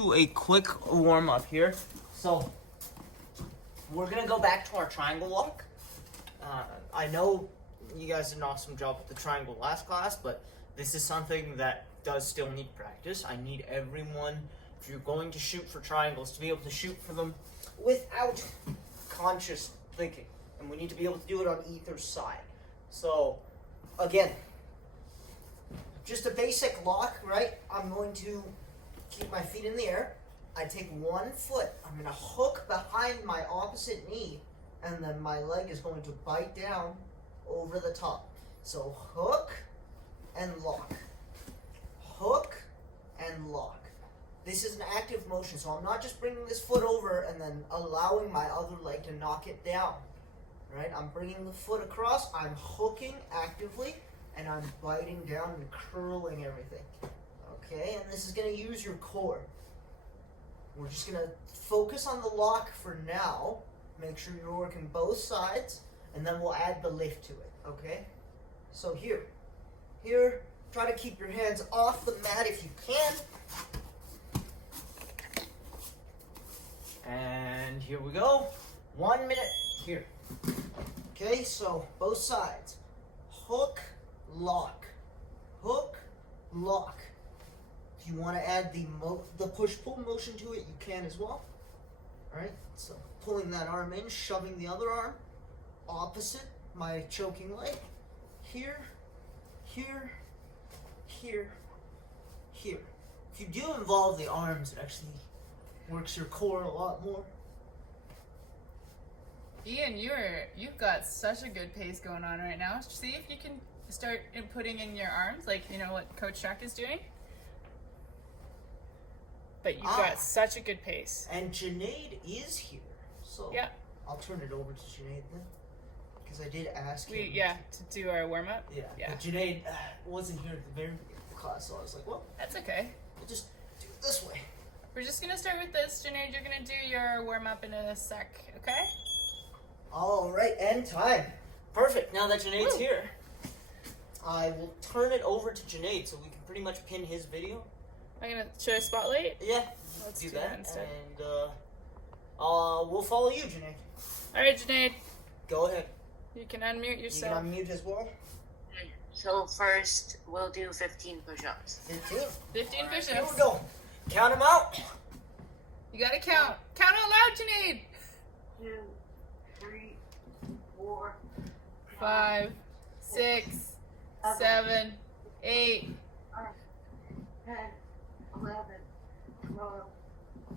Do a quick warm up here. So we're gonna go back to our triangle lock. I know you guys did an awesome job with the triangle last class, but this is something that does still need practice. I need everyone, if you're going to shoot for triangles, to be able to shoot for them without conscious thinking. And we need to be able to do it on either side. So again, just a basic lock, right? I'm going to keep my feet in the air. I take one foot. I'm going to hook behind my opposite knee, and then my leg is going to bite down over the top. So hook and lock. Hook and lock. This is an active motion, so I'm not just bringing this foot over and then allowing my other leg to knock it down. Right? I'm bringing the foot across. I'm hooking actively, and I'm biting down and curling everything. Okay, and this is going to use your core. We're just going to focus on the lock for now. Make sure you're working both sides, and then we'll add the lift to it, okay? So here, try to keep your hands off the mat if you can. And here we go. 1 minute here. Okay, so both sides. Hook, lock. Hook, lock. If you want to add the push-pull motion to it, you can as well. All right, so pulling that arm in, shoving the other arm opposite my choking leg. Here, here, here, here. If you do involve the arms, it actually works your core a lot more. Ian, you've got such a good pace going on right now. See if you can start putting in your arms, like you know what Coach Chuck is doing. But you've got such a good pace. And Junaid is here, so yeah. I'll turn it over to Junaid then, because I did ask him. To do our warm up. Yeah. But Junaid wasn't here at the very beginning of the class, so I was like, well, that's okay. We'll just do it this way. We're just gonna start with this, Junaid. You're gonna do your warm up in a sec, okay? All right, and time. Perfect. Now that Junaid's here, I will turn it over to Junaid so we can pretty much pin his video. I'm gonna show a spotlight. Yeah, let's do that instead. And we'll follow you, Junaid. All right, Junaid. Go ahead. You can unmute yourself. You can unmute as well. So first, we'll do 15 push-ups. 15 push-ups. Here we go. Count them out. You gotta count. Count out loud, Junaid. 2, 3, 4, 5, 6, 7, 8. 10, 11, 12,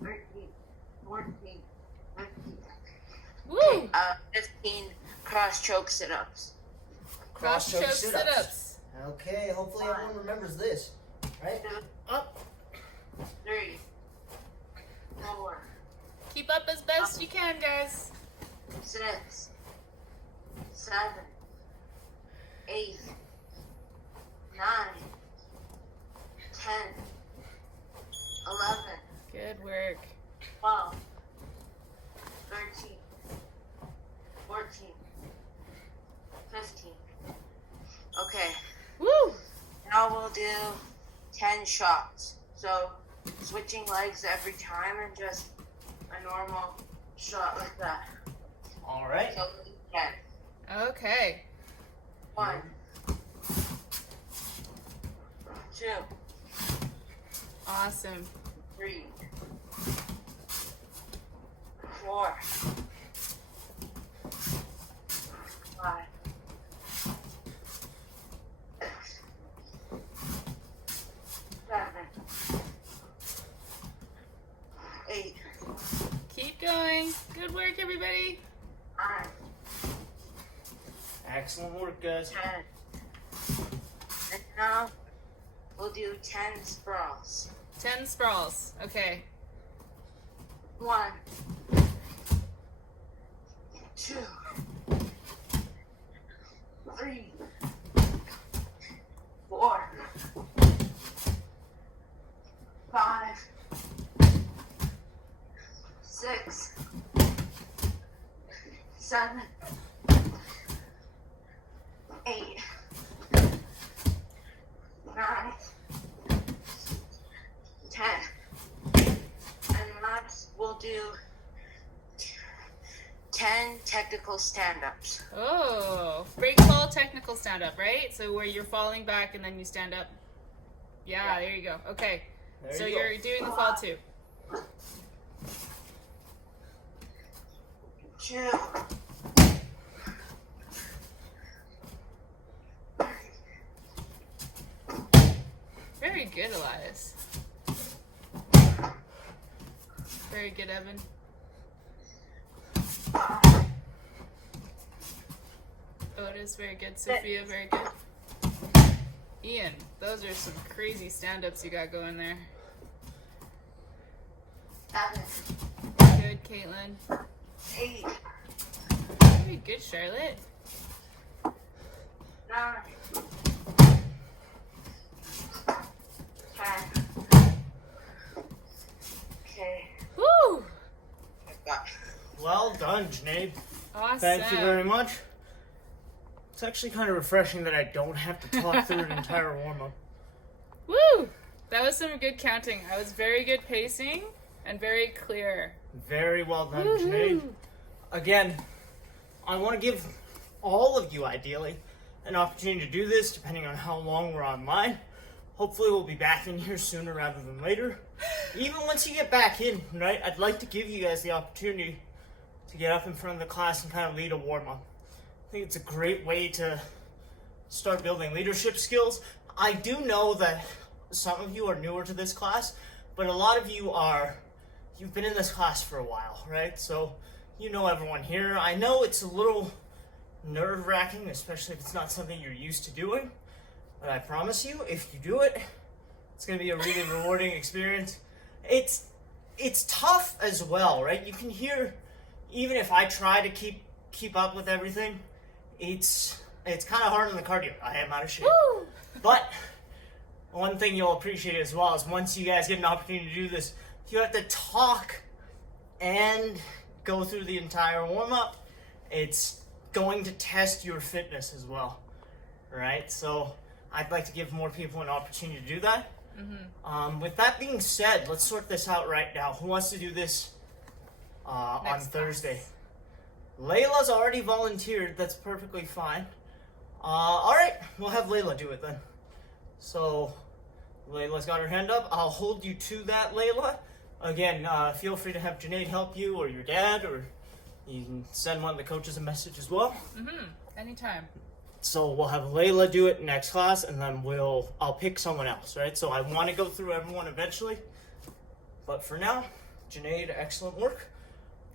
13, 14, 15. Woo! 15 cross choke sit-ups. Cross choke sit-ups. Okay, hopefully everyone remembers this. Right? 2, Up. 3, 4. Keep up as best you can, guys. 6, 7, 8, 9, 10, 11. Good work. 12, 13, 14, 15. Okay. Woo! Now we'll do 10 shots. So switching legs every time and just a normal shot like that. All right. So again. Okay. 1, 2, Awesome. 3, 4, 5, 6, 7, 8, Keep going. Good work, everybody. 9, Excellent work, guys. 10. And now we'll do 10 sprawls. 10 sprawls. Okay. 1, 2, 3, 4, 5, 6, 7, 8, 9, 10. we'll do 10 technical stand-ups. Oh, break fall technical stand up, right? So where you're falling back and then you stand up. Yeah, there you go. Okay. There So you go. you're doing the fall too. 2. Very good, Elias. Very good, Evan. Otis, very good. Sophia, very good. Ian, those are some crazy stand-ups you got going there. 7. Good, Caitlin. 8. Very good, Charlotte. 9. 10. Okay. Woo! Well done, Janaid. Awesome. Thank you very much. It's actually kind of refreshing that I don't have to talk through an entire warm-up. Woo! That was some good counting. I was very good pacing and very clear. Very well done, Woo-hoo. Janaid. Again, I want to give all of you, ideally, an opportunity to do this, depending on how long we're online. Hopefully we'll be back in here sooner rather than later. Even once you get back in, right, I'd like to give you guys the opportunity to get up in front of the class and kind of lead a warm-up. I think it's a great way to start building leadership skills. I do know that some of you are newer to this class, but a lot of you you've been in this class for a while, right? So you know everyone here. I know it's a little nerve-wracking, especially if it's not something you're used to doing, but I promise you, if you do it, it's going to be a really rewarding experience. It's tough as well, right? You can hear, even if I try to keep up with everything, it's kind of hard on the cardio. I am out of shape. Woo! But one thing you'll appreciate as well is once you guys get an opportunity to do this, you have to talk and go through the entire warm-up. It's going to test your fitness as well, right? So I'd like to give more people an opportunity to do that. Mm-hmm. With that being said, let's sort this out right now. Who wants to do this on Next Thursday? class. Layla's already volunteered. That's perfectly fine. All right, we'll have Layla do it then. So Layla's got her hand up. I'll hold you to that, Layla. Again, feel free to have Janaid help you, or your dad, or you can send one of the coaches a message as well. Mm-hmm. Anytime. So we'll have Layla do it next class, and then I'll pick someone else, right? So I want to go through everyone eventually, but for now, Janaid, excellent work.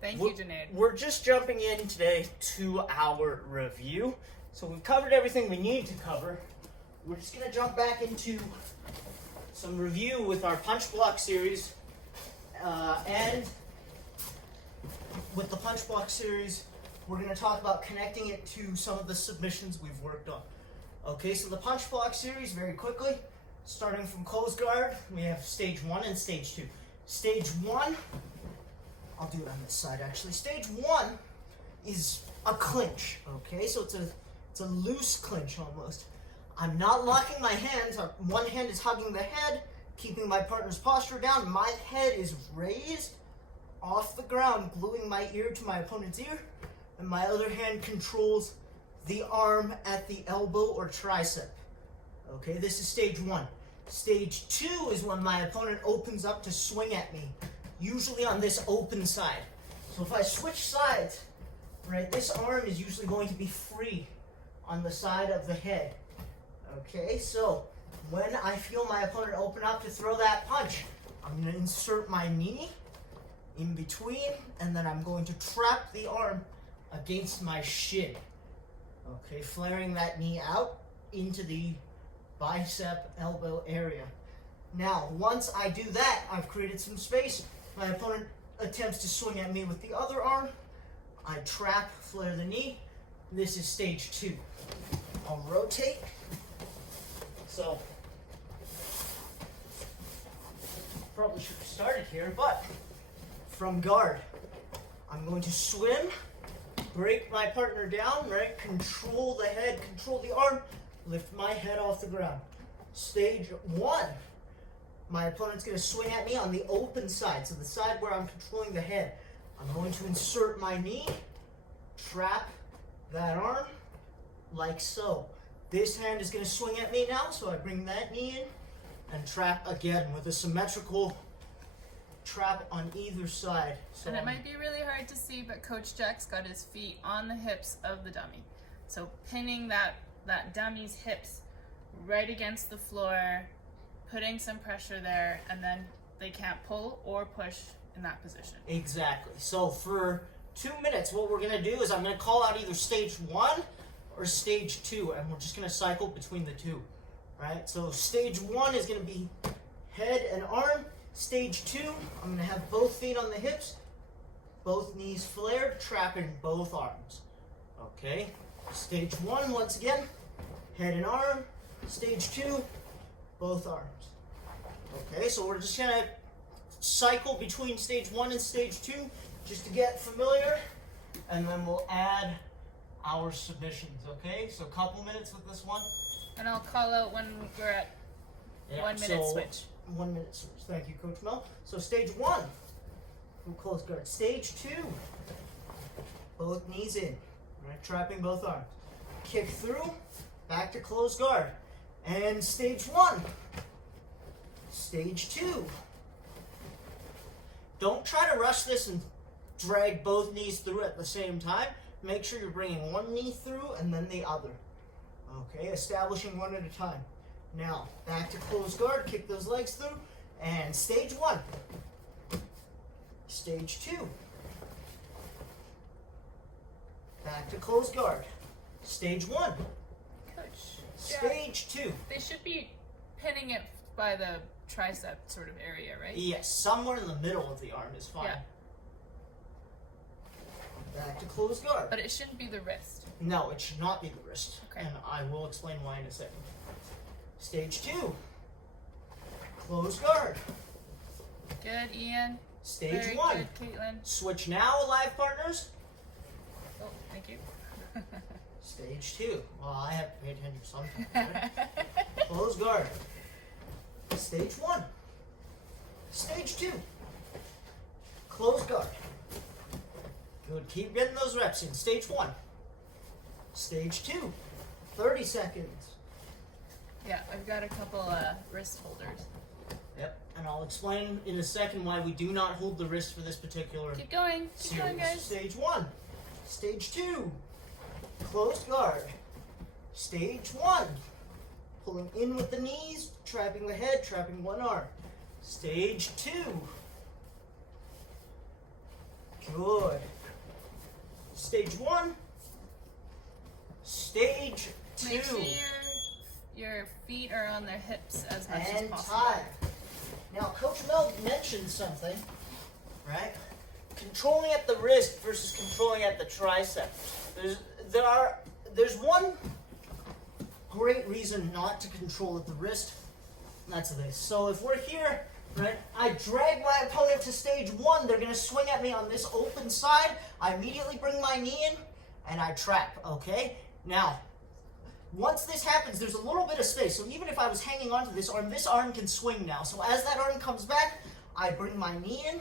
Thank you, Janaid. We're just jumping in today to our review. So we've covered everything we need to cover. We're just going to jump back into some review with our punch block series. And with the punch block series, we're going to talk about connecting it to some of the submissions we've worked on. Okay, so the punch block series, very quickly, starting from closed guard, we have stage 1 and stage 2. Stage 1, I'll do it on this side actually. Stage 1 is a clinch, okay? So it's a loose clinch almost. I'm not locking my hands. One hand is hugging the head, keeping my partner's posture down. My head is raised off the ground, gluing my ear to my opponent's ear, and my other hand controls the arm at the elbow or tricep. Okay, this is stage 1. Stage 2 is when my opponent opens up to swing at me, usually on this open side. So if I switch sides, right, this arm is usually going to be free on the side of the head. Okay, so when I feel my opponent open up to throw that punch, I'm going to insert my knee in between, and then I'm going to trap the arm against my shin. Okay, flaring that knee out into the bicep elbow area. Now, once I do that, I've created some space. My opponent attempts to swing at me with the other arm. I trap, flare the knee. This is stage 2. I'll rotate. So, probably should have started here, but from guard, I'm going to swim, break my partner down, right? Control the head, control the arm, lift my head off the ground. Stage 1, My opponent's going to swing at me on the open side, so the side where I'm controlling the head. I'm going to insert my knee, trap that arm, like so. This hand is going to swing at me now, so I bring that knee in and trap again with a symmetrical trap on either side. So And it might be really hard to see, but Coach Jack's got his feet on the hips of the dummy. So pinning that dummy's hips right against the floor, putting some pressure there, and then they can't pull or push in that position. Exactly. So for 2 minutes, what we're going to do is I'm going to call out either stage 1 or stage 2, and we're just going to cycle between the two. Right? So stage 1 is going to be head and arm. Stage 2, I'm going to have both feet on the hips, both knees flared, trapping both arms. Okay? Stage 1, once again, head and arm. Stage 2, both arms. Okay, so we're just going to cycle between stage 1 and stage 2 just to get familiar, and then we'll add our submissions, okay? So a couple minutes with this one. And I'll call out when we're at 1 minute switch. 1 minute switch. Thank you, Coach Mel. So stage 1, from close guard. Stage 2, both knees in, right? Trapping both arms. Kick through, back to close guard. And stage 1, stage 2. Don't try to rush this and drag both knees through at the same time. Make sure you're bringing one knee through and then the other. Okay, establishing one at a time. Now, back to close guard, kick those legs through, and stage 1. Stage 2. Back to close guard. Stage 1. Coach, Stage 2. they should be pinning it by the tricep sort of area, right? Yes, somewhere in the middle of the arm is fine. Yeah. Back to close guard. But it shouldn't be the wrist. No, it should not be the wrist. Okay. And I will explain why in a second. Stage 2. Close guard. Good, Ian. Stage Very 1. good, Caitlin. Switch now, alive partners. Oh, thank you. Stage 2. Well, I have to pay attention sometimes. Right? Close guard. Stage 1. Stage 2. Close guard. Good. Keep getting those reps in. Stage 1. Stage 2. 30 seconds. Yeah, I've got a couple wrist holders. Yep. And I'll explain in a second why we do not hold the wrist for this particular Keep going. Keep going, series. guys. Stage 1. Stage 2. Close guard. Stage 1. Pulling in with the knees, trapping the head, trapping one arm. Stage 2. Good. Stage 1. Stage 2. Make sure your feet are on their hips as much as And possible. time. Now, Coach Mel mentioned something, right? Controlling at the wrist versus controlling at the tricep. There's one great reason not to control at the wrist, and that's this. So if we're here, right, I drag my opponent to stage 1, they're going to swing at me on this open side. I immediately bring my knee in, and I trap, okay? Now, once this happens, there's a little bit of space. So even if I was hanging onto this arm can swing now. So as that arm comes back, I bring my knee in,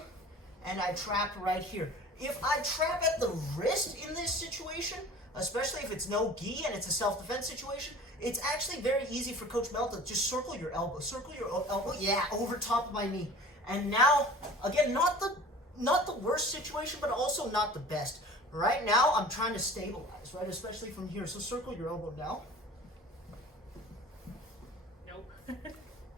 and I trap right here. If I trap at the wrist in this situation, especially if it's no gi and it's a self-defense situation, it's actually very easy for Coach Mel to just circle your elbow. Circle your elbow, yeah, over top of my knee. And now, again, not the worst situation, but also not the best. Right now, I'm trying to stabilize, right, especially from here. So circle your elbow now. Nope.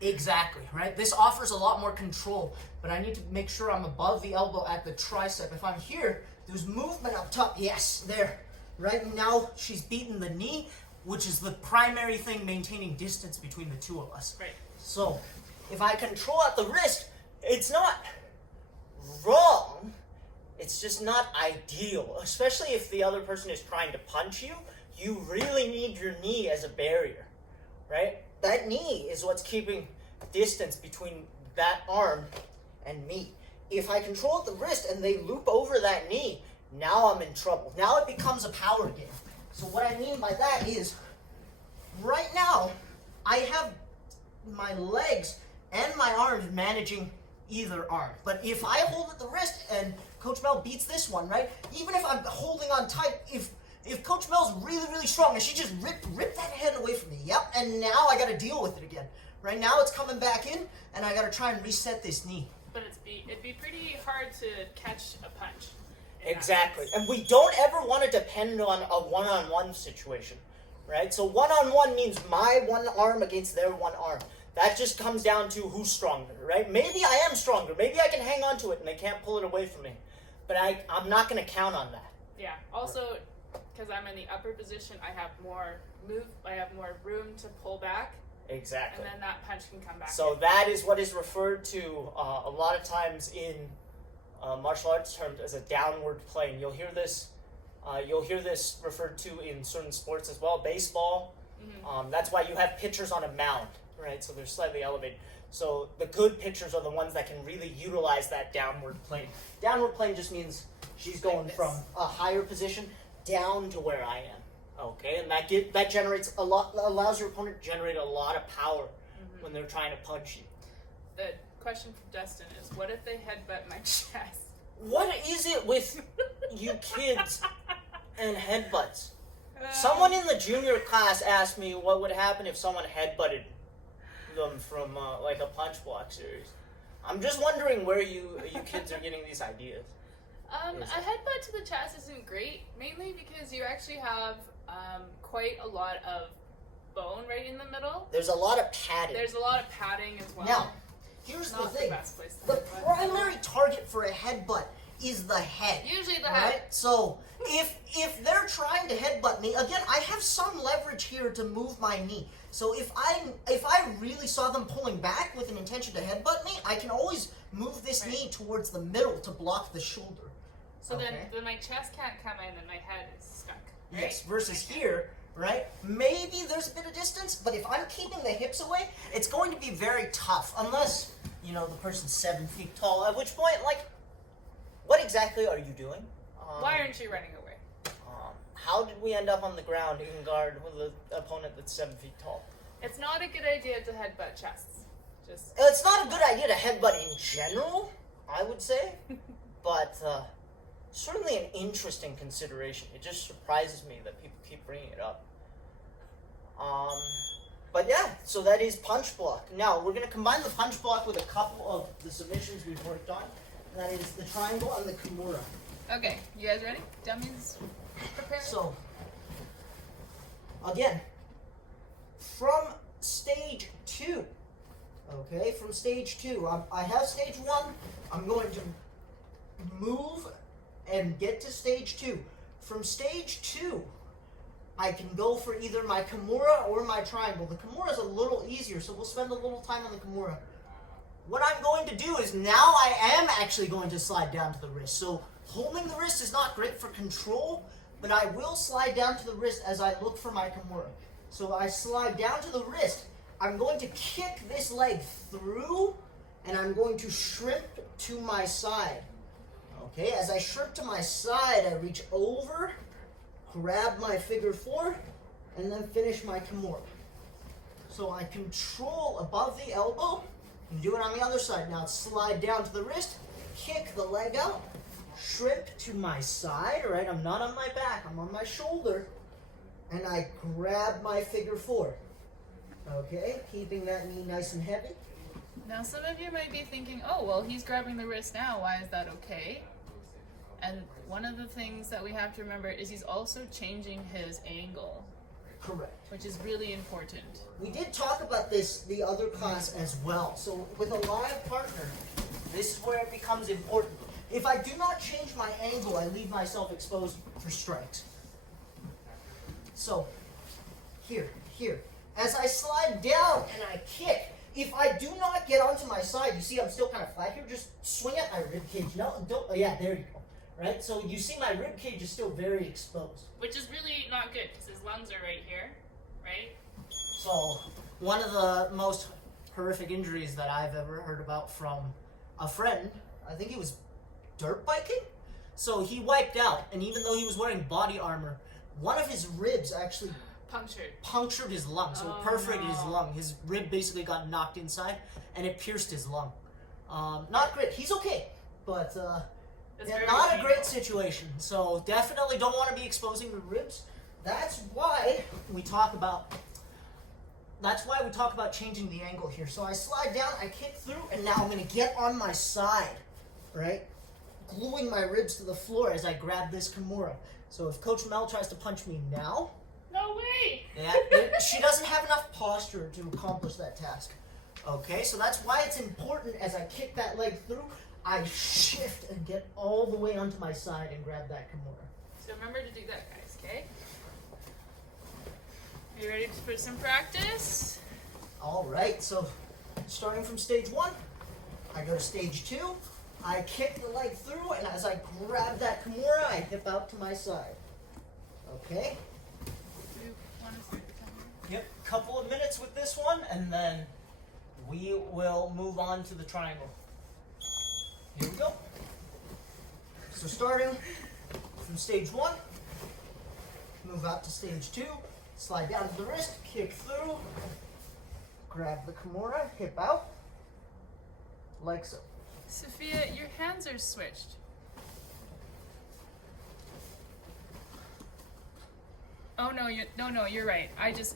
Exactly, right? This offers a lot more control, but I need to make sure I'm above the elbow at the tricep. If I'm here, there's movement up top. Yes, there. Right now, she's beaten the knee, which is the primary thing maintaining distance between the two of us. Right. So, if I control at the wrist, it's not wrong. It's just not ideal, especially if the other person is trying to punch you. You really need your knee as a barrier, right? That knee is what's keeping distance between that arm and me. If I control at the wrist and they loop over that knee, now I'm in trouble. Now it becomes a power game. So what I mean by that is, right now, I have my legs and my arms managing either arm. But if I hold at the wrist and Coach Mel beats this one, right? Even if I'm holding on tight, if Coach Mel's really, really strong and she just rip that hand away from me, yep, and now I gotta deal with it again. Right now it's coming back in, and I gotta try and reset this knee. But it'd be pretty hard to catch a punch. Exactly. And we don't ever want to depend on a one-on-one situation, right? So one-on-one means my one arm against their one arm. That just comes down to who's stronger, right? Maybe I am stronger. Maybe I can hang on to it and they can't pull it away from me. But I'm not going to count on that. Yeah. Also, because I'm in the upper position, I have more room to pull back. Exactly. And then that punch can come back. So that is what is referred to a lot of times in martial arts terms as a downward plane. You'll hear this referred to in certain sports as well. Baseball. Mm-hmm. That's why you have pitchers on a mound, right? So they're slightly elevated. So the good pitchers are the ones that can really utilize that downward plane. Downward plane just means she's going from a higher position down to where I am. Okay, and that generates allows your opponent to generate a lot of power when they're trying to punch you. The question from Dustin is, what if they headbutt my chest? What is it with you kids and headbutts? Someone in the junior class asked me what would happen if someone headbutted them from like a punch block series. I'm just wondering where you kids are getting these ideas. A headbutt to the chest isn't great, mainly because you actually have quite a lot of bone right in the middle. There's a lot of padding. There's a lot of padding as well. Now, here's the thing. The primary target for a headbutt is the head. Usually the right? head. So if they're trying to headbutt me, again, I have some leverage here to move my knee. So if I really saw them pulling back with an intention to headbutt me, I can always move this knee towards the middle to block the shoulder. So then my chest can't come in and my head is stuck. Right? Yes, versus here, right? Maybe there's a bit of distance, but if I'm keeping the hips away, it's going to be very tough. Unless, the person's 7 feet tall, at which point, what exactly are you doing? Why aren't you running away? How did we end up on the ground in guard with an opponent that's 7 feet tall? It's not a good idea to headbutt chests. It's not a good idea to headbutt in general, I would say, but certainly an interesting consideration. It just surprises me that people keep bringing it up. But yeah, so that is punch block. Now, we're going to combine the punch block with a couple of the submissions we've worked on. And that is the triangle and the kimura. Okay, you guys ready? Dummies prepared? So, again, from stage 2. Okay, from stage 2. I have stage 1. I'm going to move and get to stage 2. From stage 2, I can go for either my kimura or my triangle. The kimura is a little easier, so we'll spend a little time on the kimura. What I'm going to do is now I am actually going to slide down to the wrist. So holding the wrist is not great for control, but I will slide down to the wrist as I look for my kimura. So I slide down to the wrist. I'm going to kick this leg through, and I'm going to shrimp to my side. Okay, as I shrimp to my side, I reach over, grab my figure 4, and then finish my kimura. So I control above the elbow, and do it on the other side. Now slide down to the wrist, kick the leg out, shrimp to my side, all right? I'm not on my back, I'm on my shoulder, and I grab my figure 4. Okay, keeping that knee nice and heavy. Now some of you might be thinking, oh, well, he's grabbing the wrist now, why is that okay? And one of the things that we have to remember is he's also changing his angle. Correct. Which is really important. We did talk about this the other class as well. So with a live partner, this is where it becomes important. If I do not change my angle, I leave myself exposed for strikes. So, here. As I slide down and I kick, if I do not get onto my side, you see I'm still kind of flat here, just swing at my rib cage. No, don't, yeah, there you go. Right? So you see my rib cage is still very exposed. Which is really not good because his lungs are right here, right? So one of the most horrific injuries that I've ever heard about from a friend, I think he was dirt biking. So he wiped out, and even though he was wearing body armor, one of his ribs actually punctured his lung. So it perforated his lung. His rib basically got knocked inside, and it pierced his lung. Not great. He's okay, but not a great situation. So definitely don't want to be exposing the ribs. That's why we talk about changing the angle here. So I slide down, I kick through, and now I'm going to get on my side, right? Gluing my ribs to the floor as I grab this Kimura. So if Coach Mel tries to punch me now, no way. Yeah, she doesn't have enough posture to accomplish that task. Okay, so that's why it's important as I kick that leg through, I shift and get all the way onto my side and grab that Kimura. So remember to do that, guys, okay? Are you ready for some practice? All right, so starting from stage 1, I go to stage 2, I kick the leg through, and as I grab that Kimura, I hip out to my side. Okay? You want to start the timer? Yep, couple of minutes with this one, and then we will move on to the triangle. Here we go. So starting from stage 1, move out to stage 2, slide down to the wrist, kick through, grab the Kimura, hip out, like so. Sophia, your hands are switched. Oh no, you're right.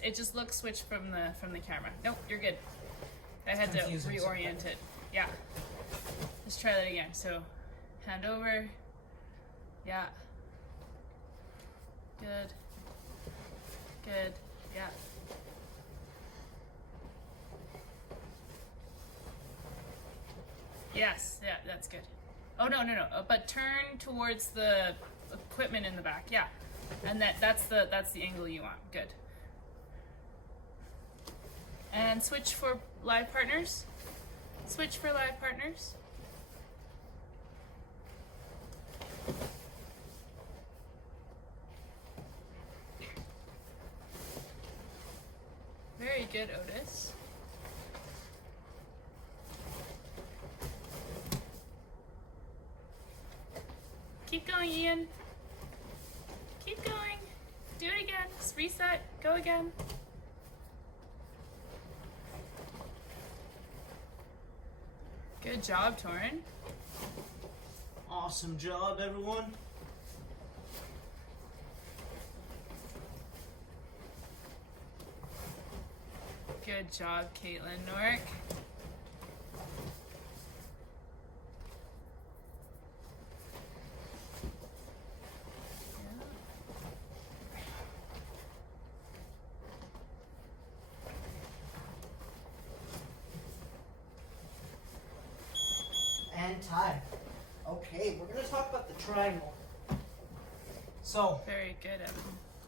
It just looks switched from the camera. Nope, you're good. I had to reorient it. Yeah. Let's try that again. So, hand over. Yeah. Good. Good. Yeah. Yes. Yeah, that's good. Oh no. But turn towards the equipment in the back. Yeah. And that's the angle you want. Good. And switch for live partners. Switch for live partners. Very good, Otis. Keep going, Ian. Keep going. Do it again. Just reset. Go again. Good job, Torin. Awesome job, everyone. Good job, Caitlin Norick. And time. Okay, we're going to talk about the triangle. So, Very good, Evan.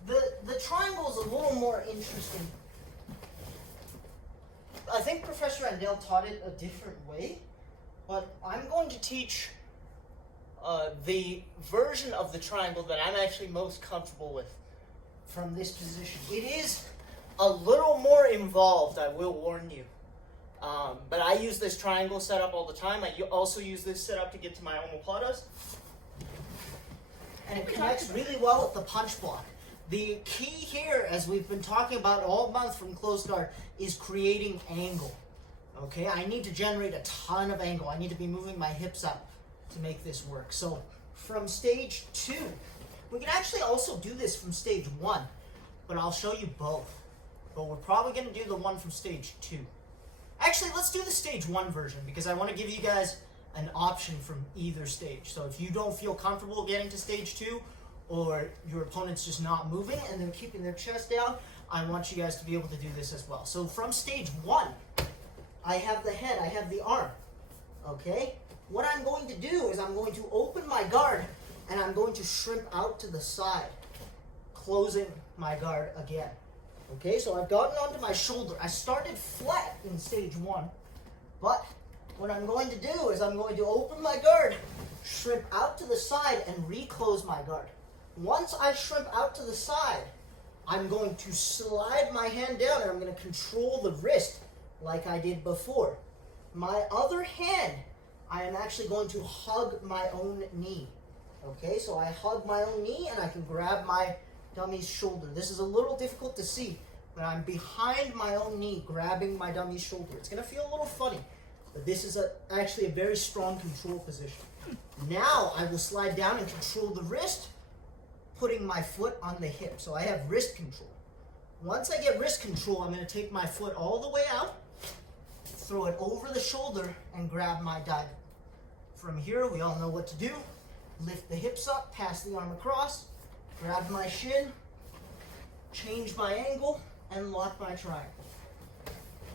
the triangle is a little more interesting. I think Professor Andale taught it a different way, but I'm going to teach the version of the triangle that I'm actually most comfortable with from this position. It is a little more involved, I will warn you. But I use this triangle setup all the time. I also use this setup to get to my omoplatas. And it connects really well with the punch block. The key here, as we've been talking about all month from closed guard, is creating angle. Okay, I need to generate a ton of angle. I need to be moving my hips up to make this work. So from stage 2, we can actually also do this from stage 1, but I'll show you both. But we're probably going to do the one from stage 2. Actually, let's do the stage 1 version because I want to give you guys an option from either stage. So if you don't feel comfortable getting to stage 2 or your opponent's just not moving and they're keeping their chest down, I want you guys to be able to do this as well. So from stage 1, I have the head, I have the arm. Okay? What I'm going to do is I'm going to open my guard and I'm going to shrimp out to the side, closing my guard again. Okay, so I've gotten onto my shoulder. I started flat in stage 1, but what I'm going to do is I'm going to open my guard, shrimp out to the side, and reclose my guard. Once I shrimp out to the side, I'm going to slide my hand down and I'm going to control the wrist like I did before. My other hand, I am actually going to hug my own knee. Okay, so I hug my own knee and I can grab my dummy's shoulder. This is a little difficult to see, but I'm behind my own knee, grabbing my dummy's shoulder. It's gonna feel a little funny, but this is actually a very strong control position. Now I will slide down and control the wrist, putting my foot on the hip. So I have wrist control. Once I get wrist control, I'm gonna take my foot all the way out, throw it over the shoulder, and grab my dive. From here, we all know what to do. Lift the hips up, pass the arm across, grab my shin, change my angle, and lock my triangle.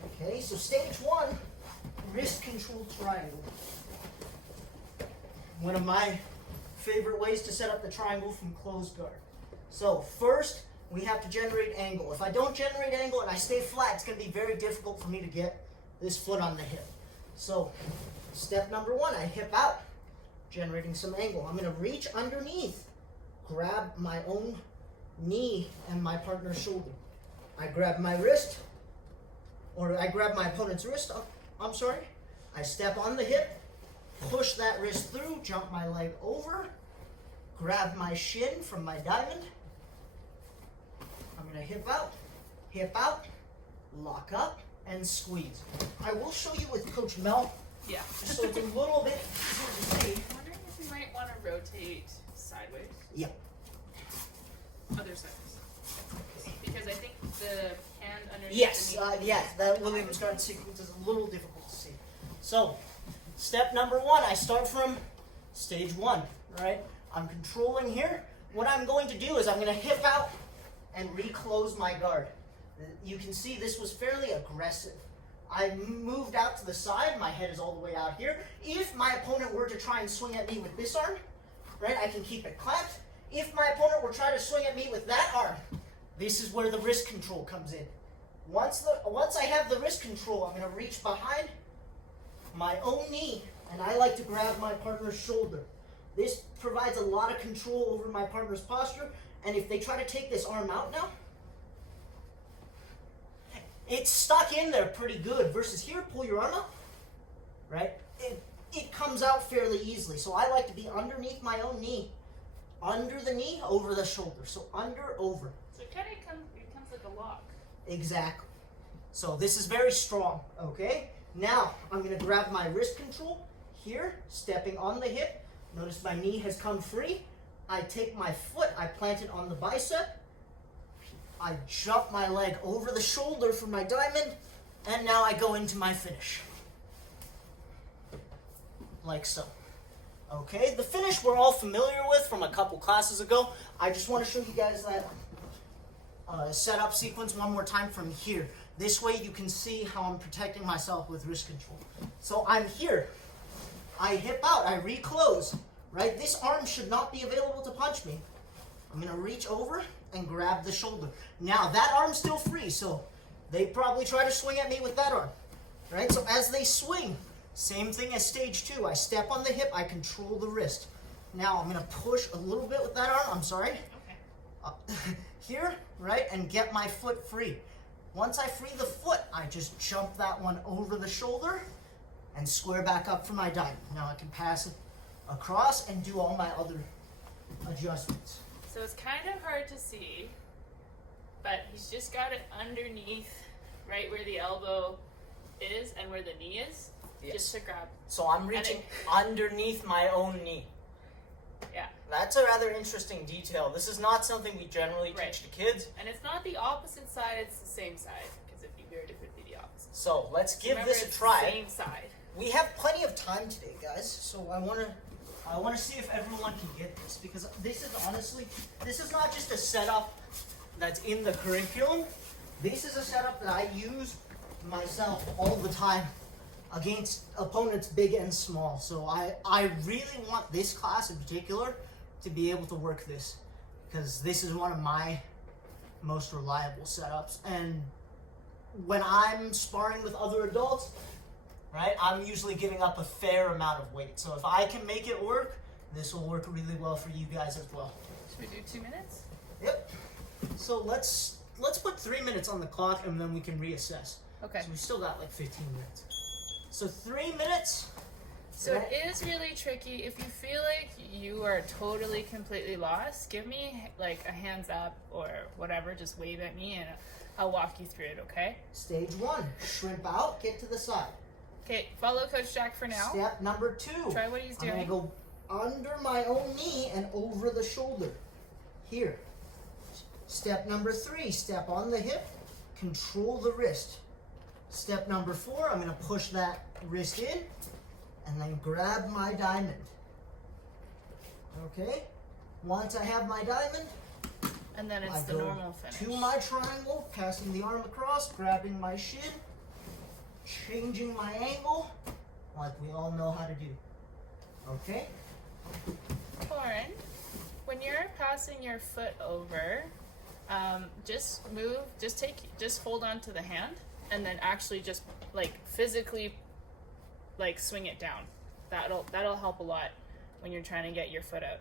Okay, so stage one, wrist control triangle. One of my favorite ways to set up the triangle from closed guard. So first, we have to generate angle. If I don't generate angle and I stay flat, it's gonna be very difficult for me to get this foot on the hip. So step number one, I hip out, generating some angle. I'm gonna reach underneath, grab my own knee and my partner's shoulder. I grab my wrist, or I grab my opponent's wrist, I step on the hip, push that wrist through, jump my leg over, grab my shin from my diamond. I'm gonna hip out, lock up, and squeeze. I will show you with Coach Mel, Yeah. just so it's a little bit easier to see. I'm wondering if we might want to rotate sideways. Yeah. Other sides. Because I think the hand underneath Yes, the knee. yes, that Williams guard sequence is a little difficult to see. So, step number one, I start from stage one, right? I'm controlling here. What I'm going to do is I'm going to hip out and reclose my guard. You can see this was fairly aggressive. I moved out to the side, my head is all the way out here. If my opponent were to try and swing at me with this arm, right, I can keep it clamped. If my opponent were trying to swing at me with that arm, this is where the wrist control comes in. Once I have the wrist control, I'm going to reach behind my own knee, and I like to grab my partner's shoulder. This provides a lot of control over my partner's posture, and if they try to take this arm out now, it's stuck in there pretty good, versus here, pull your arm up, right? It comes out fairly easily, so I like to be underneath my own knee, under the knee, over the shoulder, so under, over. So it kind of becomes like a lock. Exactly. So this is very strong, okay? Now, I'm going to grab my wrist control here, stepping on the hip. Notice my knee has come free. I take my foot, I plant it on the bicep. I jump my leg over the shoulder for my diamond, and now I go into my finish. Like so. Okay, the finish we're all familiar with from a couple classes ago. I just want to show you guys that setup sequence one more time from here. This way you can see how I'm protecting myself with wrist control. So I'm here. I hip out, I reclose, right? This arm should not be available to punch me. I'm going to reach over and grab the shoulder. Now that arm's still free, so they probably try to swing at me with that arm, right? So as they swing, same thing as stage two. I step on the hip, I control the wrist. Now I'm going to push a little bit with that arm, Okay. Here, right, and get my foot free. Once I free the foot, I just jump that one over the shoulder and square back up for my diamond. Now I can pass it across and do all my other adjustments. So it's kind of hard to see, but he's just got it underneath, right where the elbow is and where the knee is, Yes. just to grab. So I'm reaching underneath my own knee. Yeah. That's a rather interesting detail. This is not something we generally Right. teach to kids. And it's not the opposite side, it's the same side, because it'd be weird if it'd be the opposite. So let's give Remember, this a it's try. the same side. We have plenty of time today, guys. So I want to see if everyone can get this, because this is not just a setup that's in the curriculum. This is a setup that I use myself all the time against opponents big and small. So I really want this class in particular to be able to work this, because this is one of my most reliable setups. And when I'm sparring with other adults, right, I'm usually giving up a fair amount of weight. So if I can make it work, this will work really well for you guys as well. Should we do 2 minutes? Yep. So let's put 3 minutes on the clock, and then we can reassess. Okay. So we still got like 15 minutes. So 3 minutes. So it is really tricky. If you feel like you are totally, completely lost, give me like a hands up or whatever. Just wave at me and I'll walk you through it, okay? Stage 1, shrimp out, get to the side. Okay, follow Coach Jack for now. Step number 2. Try what he's doing. I'm going to go under my own knee and over the shoulder. Here. Step number 3, step on the hip, control the wrist. Step number 4, I'm going to push that wrist in and then grab my diamond. Okay? Once I have my diamond, And then it's I the go normal finish. to my triangle, passing the arm across, grabbing my shin, changing my angle, like we all know how to do. Okay? Lauren, when you're passing your foot over, just move, just hold on to the hand, and then actually just like physically, like swing it down. That'll help a lot when you're trying to get your foot out.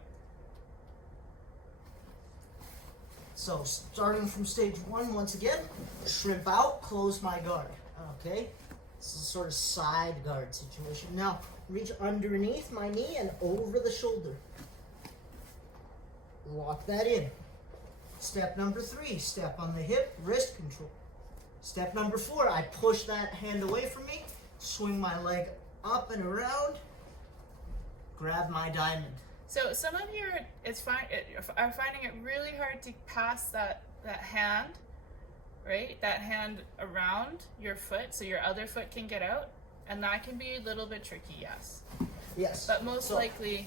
So, starting from stage 1, once again, shrimp out, close my guard. Okay? This is a sort of side guard situation. Now, reach underneath my knee and over the shoulder. Lock that in. Step number 3, step on the hip, wrist control. Step number 4, I push that hand away from me, swing my leg up and around, grab my diamond. So some of you are finding it really hard to pass that hand, right? That hand around your foot so your other foot can get out, and that can be a little bit tricky, yes. Yes. But most likely,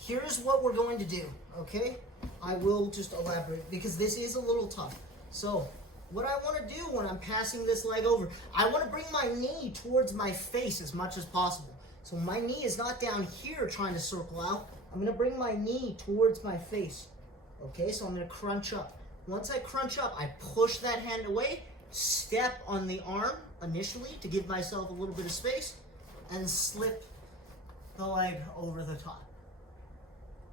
here's what we're going to do, okay? I will just elaborate because this is a little tough. So, what I want to do when I'm passing this leg over, I want to bring my knee towards my face as much as possible. So my knee is not down here trying to circle out. I'm going to bring my knee towards my face. Okay, so I'm going to crunch up. Once I crunch up, I push that hand away, step on the arm initially to give myself a little bit of space, and slip the leg over the top.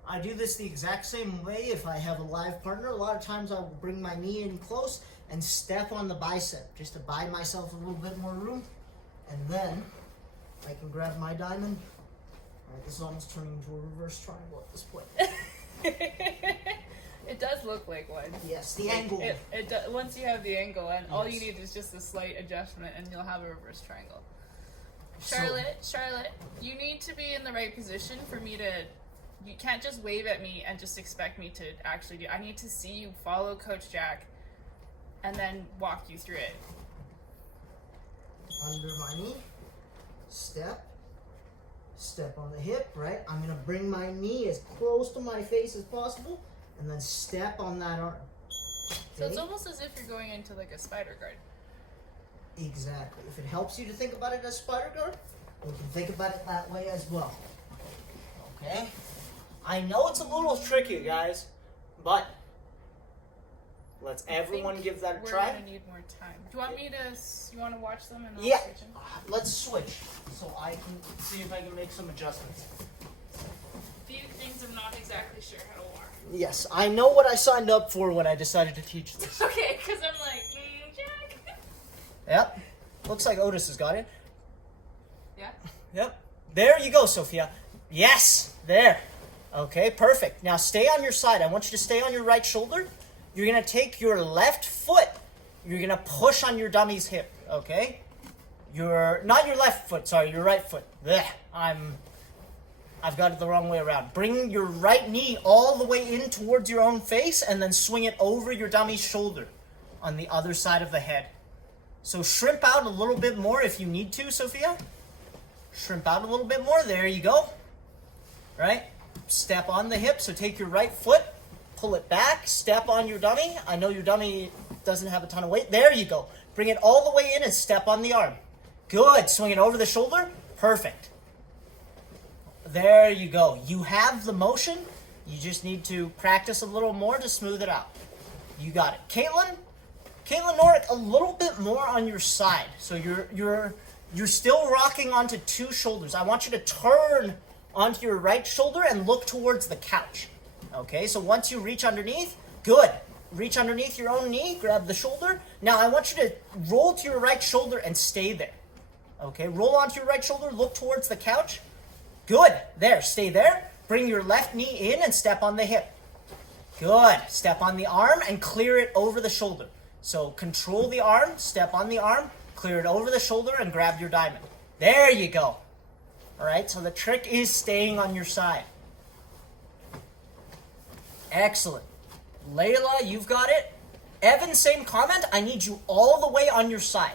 I do this the exact same way if I have a live partner. A lot of times I will bring my knee in close and step on the bicep just to buy myself a little bit more room. And then I can grab my diamond. All right, this is almost turning into a reverse triangle at this point. it does look like one. Yes, the angle. Once you have the angle, and all you Yes. need is just a slight adjustment, and you'll have a reverse triangle. So- Charlotte, you need to be in the right position for me to. You can't just wave at me and just expect me to actually do. I need to see you follow Coach Jack, and then walk you through it. Under my knee, step on the hip, right? I'm gonna bring my knee as close to my face as possible, and then step on that arm. So it's Okay? almost as if you're going into like a spider guard. Exactly. If it helps you to think about it as spider guard, we can think about it that way as well. Okay? I know it's a little tricky, guys, but let's everyone give that a We're try. gonna need more time. Do you want me to? You want to watch them and I'll Yeah. switch in? Let's switch so I can see if I can make some adjustments. Few things I'm not exactly sure how to walk. Yes, I know what I signed up for when I decided to teach this. Okay, because I'm like, Jack. Yep. Looks like Otis has got it. Yeah. Yep. There you go, Sophia. Yes. There. Okay, perfect. Now stay on your side. I want you to stay on your right shoulder. You're going to take your left foot. You're going to push on your dummy's hip, okay? Not your left foot, sorry, your right foot. Blech, I've got it the wrong way around. Bring your right knee all the way in towards your own face and then swing it over your dummy's shoulder on the other side of the head. So shrimp out a little bit more if you need to, Sophia. Shrimp out a little bit more. There you go. Right? Step on the hip. So take your right foot, pull it back, step on your dummy. I know your dummy doesn't have a ton of weight. There you go. Bring it all the way in and step on the arm. Good. Swing it over the shoulder. Perfect. There you go. You have the motion. You just need to practice a little more to smooth it out. You got it. Caitlin Norick, a little bit more on your side. So you're still rocking onto two shoulders. I want you to turn onto your right shoulder and look towards the couch. Okay, so once you reach underneath, good. Reach underneath your own knee, grab the shoulder. Now I want you to roll to your right shoulder and stay there. Okay, roll onto your right shoulder, look towards the couch. Good. There, stay there. Bring your left knee in and step on the hip. Good. Step on the arm and clear it over the shoulder. So control the arm, step on the arm, clear it over the shoulder, and grab your diamond. There you go. All right, so the trick is staying on your side. Excellent. Layla, you've got it. Evan, same comment. I need you all the way on your side.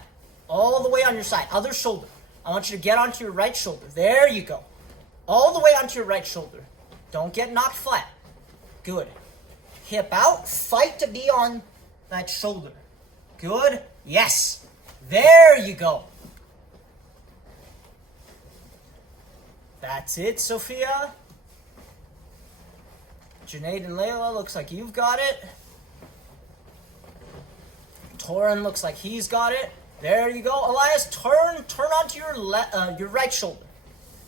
All the way on your side. Other shoulder. I want you to get onto your right shoulder. There you go. All the way onto your right shoulder. Don't get knocked flat. Good. Hip out. Fight to be on that shoulder. Good. Yes. There you go. That's it, Sophia. Junaid and Layla, looks like you've got it. Torin looks like he's got it. There you go. Elias, turn onto your right shoulder.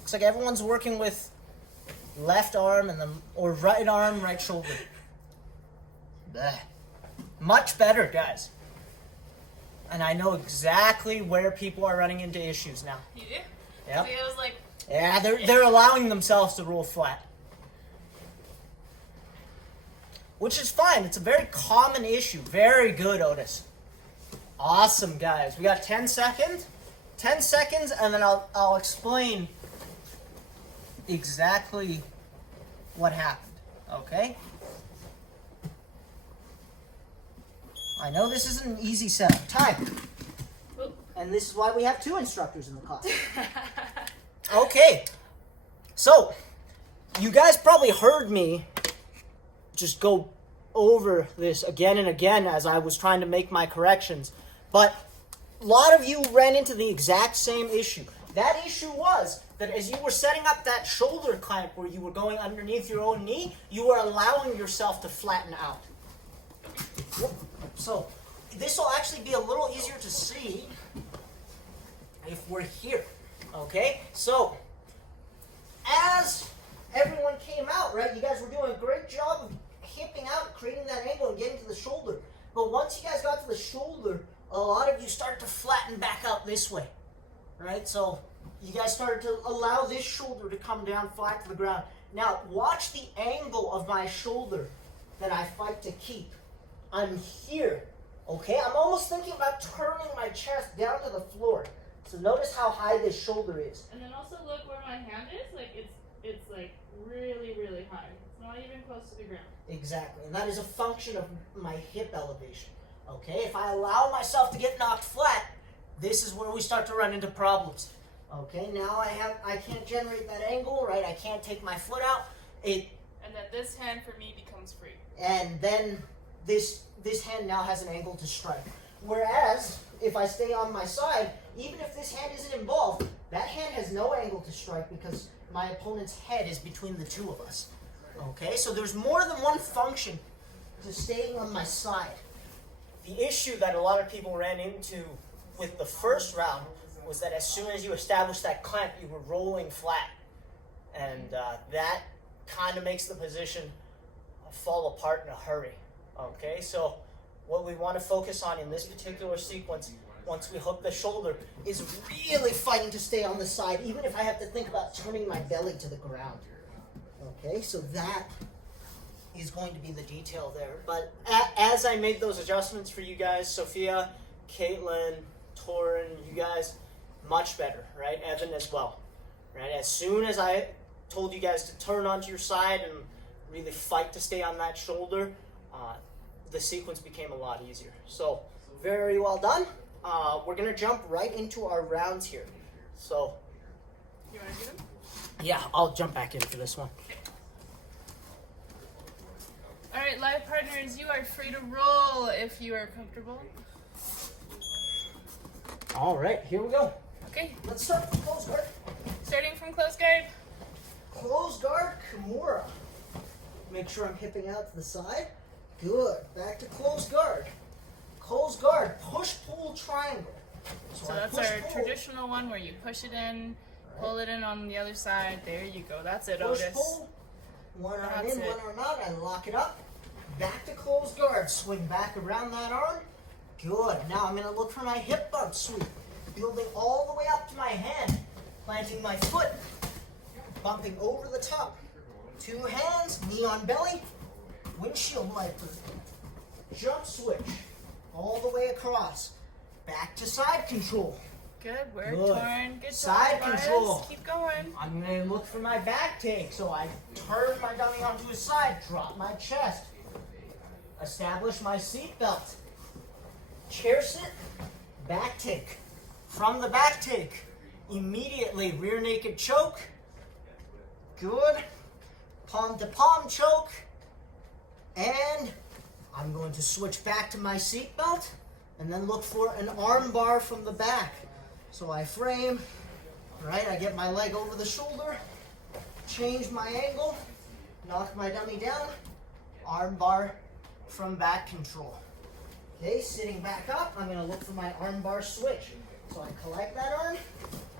Looks like everyone's working with left arm or right arm, right shoulder. Blech. Much better, guys. And I know exactly where people are running into issues now. You do? Yep. See, I was like, Yeah, they're allowing themselves to roll flat. Which is fine. It's a very common issue. Very good, Otis. Awesome, guys. We got 10 seconds. 10 seconds, and then I'll explain exactly what happened. Okay? I know this isn't an easy setup. Time. And this is why we have 2 instructors in the class. Okay. So, you guys probably heard me just go over this again and again as I was trying to make my corrections. But a lot of you ran into the exact same issue. That issue was that as you were setting up that shoulder clamp where you were going underneath your own knee, you were allowing yourself to flatten out. So this will actually be a little easier to see if we're here. Okay? So as everyone came out, right, you guys were doing a great job of hipping out, creating that angle and getting to the shoulder. But once you guys got to the shoulder, a lot of you start to flatten back out this way, right? So you guys started to allow this shoulder to come down flat to the ground. Now watch the angle of my shoulder that I fight to keep. I'm here, okay? I'm almost thinking about turning my chest down to the floor. So notice how high this shoulder is. and then also look where my hand is. Like it's like really, really high. It's not even close to the ground. Exactly, and that is a function of my hip elevation. Okay, if I allow myself to get knocked flat, this is where we start to run into problems. Okay, now I can't generate that angle, right? I can't take my foot out. And then this hand for me becomes free. And then this hand now has an angle to strike. Whereas if I stay on my side, even if this hand isn't involved, that hand has no angle to strike because my opponent's head is between the two of us. Okay, so there's more than one function to staying on my side. The issue that a lot of people ran into with the first round was that as soon as you established that clamp, you were rolling flat. And that kind of makes the position fall apart in a hurry. Okay, so what we want to focus on in this particular sequence, once we hook the shoulder, is really fighting to stay on the side, even if I have to think about turning my belly to the ground. Okay, so that is going to be the detail there. But as I made those adjustments for you guys, Sophia, Caitlin, Torin, you guys, much better, right? Evan as well, right? As soon as I told you guys to turn onto your side and really fight to stay on that shoulder, the sequence became a lot easier. So, very well done. We're going to jump right into our rounds here. So, You want to do them? yeah, I'll jump back in for this one. All right, live partners, you are free to roll if you are comfortable. All right, here we go. Okay, Let's start with close guard. starting from close guard. Close guard, Kimura. Make sure I'm hipping out to the side. Good. Back to close guard. Close guard, push-pull triangle. So I that's push, our pull. traditional one where you push it in, pull it in on the other side. There you go. That's it, Push, Otis. pull. One arm That's in, it. one arm out, and lock it up. Back to close guard. Swing back around that arm. Good. Now I'm going to look for my hip bump sweep. building all the way up to my hand, planting my foot, bumping over the top. 2 hands, knee on belly, windshield wiper. Jump switch, all the way across. Back to side control. Good work, Good. Torn. Good Side job, control. Elias. Keep going. I'm going to look for my back take. So I turn my dummy onto his side, drop my chest, establish my seat belt, chair sit, back take. From the back take, immediately rear naked choke. Good. Palm to palm choke. And I'm going to switch back to my seat belt and then look for an arm bar from the back. So I frame, right, I get my leg over the shoulder, change my angle, knock my dummy down, arm bar from back control. Okay, sitting back up, I'm gonna look for my arm bar switch. So I collect that arm,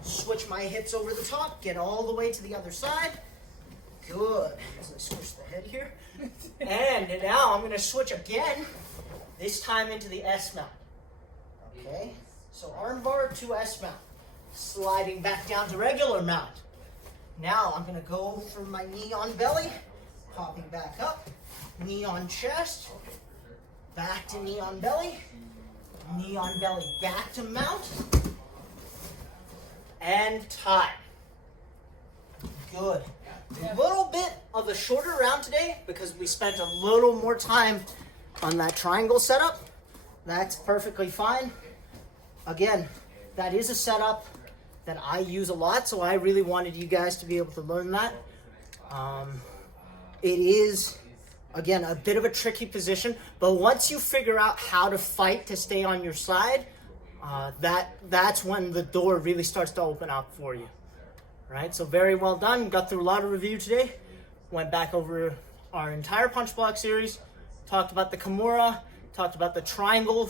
switch my hips over the top, get all the way to the other side. Good. As I switch the head here. And now I'm gonna switch again, this time into the S mount. Okay, so arm bar to S mount. Sliding back down to regular mount. Now I'm gonna go for my knee on belly, popping back up, knee on chest, back to knee on belly, back to mount, and time. Good. A little bit of a shorter round today because we spent a little more time on that triangle setup. That's perfectly fine. Again, that is a setup that I use a lot, so I really wanted you guys to be able to learn that. It is, again, a bit of a tricky position, but once you figure out how to fight to stay on your side, that's when the door really starts to open up for you. Right, so very well done. Got through a lot of review today. Went back over our entire punch block series. Talked about the Kimura. Talked about the triangle,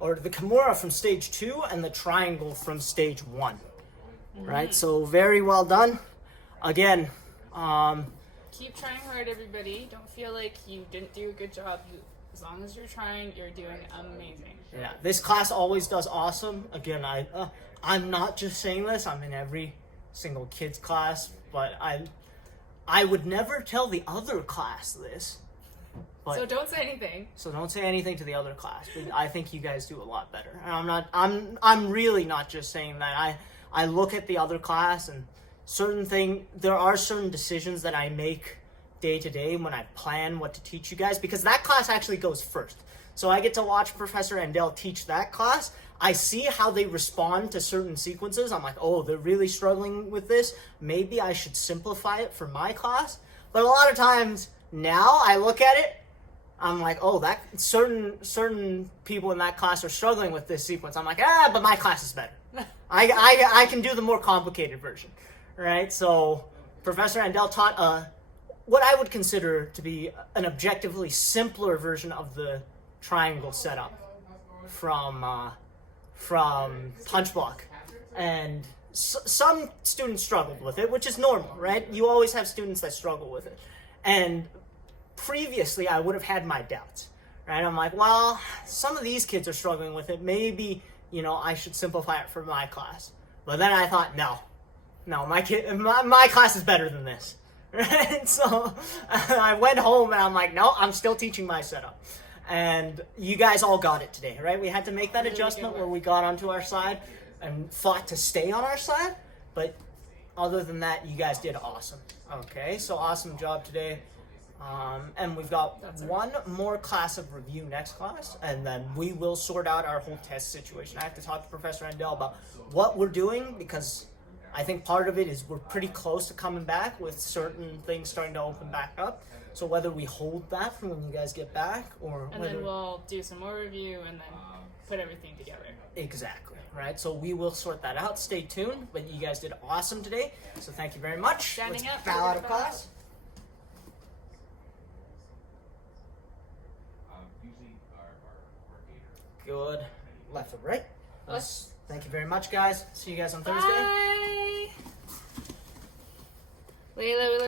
or the Kimura from stage 2 and the triangle from stage 1. Right, so very well done. Again, Keep trying hard, everybody. Don't feel like you didn't do a good job. As long as you're trying, you're doing amazing. yeah, this class always does awesome. Again, I'm not just saying this. I'm in every single kids class, but I would never tell the other class this. But, So don't say anything. so don't say anything to the other class. But I think you guys do a lot better. And I'm really not just saying that. I look at the other class and there are certain decisions that I make day to day when I plan what to teach you guys, because that class actually goes first. So I get to watch Professor Andel teach that class. I see how they respond to certain sequences. I'm like, oh, they're really struggling with this. Maybe I should simplify it for my class. But a lot of times now I look at it, I'm like, oh, that certain people in that class are struggling with this sequence. I'm like, but my class is better. I can do the more complicated version, right? So Professor Andel taught what I would consider to be an objectively simpler version of the triangle setup from punch block, and some students struggled with it, which is normal, right? You always have students that struggle with it. And previously I would have had my doubts, right? I'm like, well, some of these kids are struggling with it, maybe I should simplify it for my class. But then I thought, no, my class is better than this, right? So I went home and I'm like, no, I'm still teaching my setup. And you guys all got it today, right? We had to make that adjustment where we got onto our side and fought to stay on our side. But other than that, you guys did awesome. Okay, so awesome job today. And we've got one more class of review next class, and then we will sort out our whole test situation. I have to talk to Professor Andel about what we're doing, because I think part of it is we're pretty close to coming back with certain things starting to open back up. So whether we hold that for when you guys get back, or And then we'll do some more review and then put everything together. Exactly, right? So we will sort that out. Stay tuned. But you guys did awesome today, so thank you very much. Standing Let's up, bow out of bow out. class. Good. Left or right. Thank you very much, guys. See you guys on Thursday. Bye. Layla.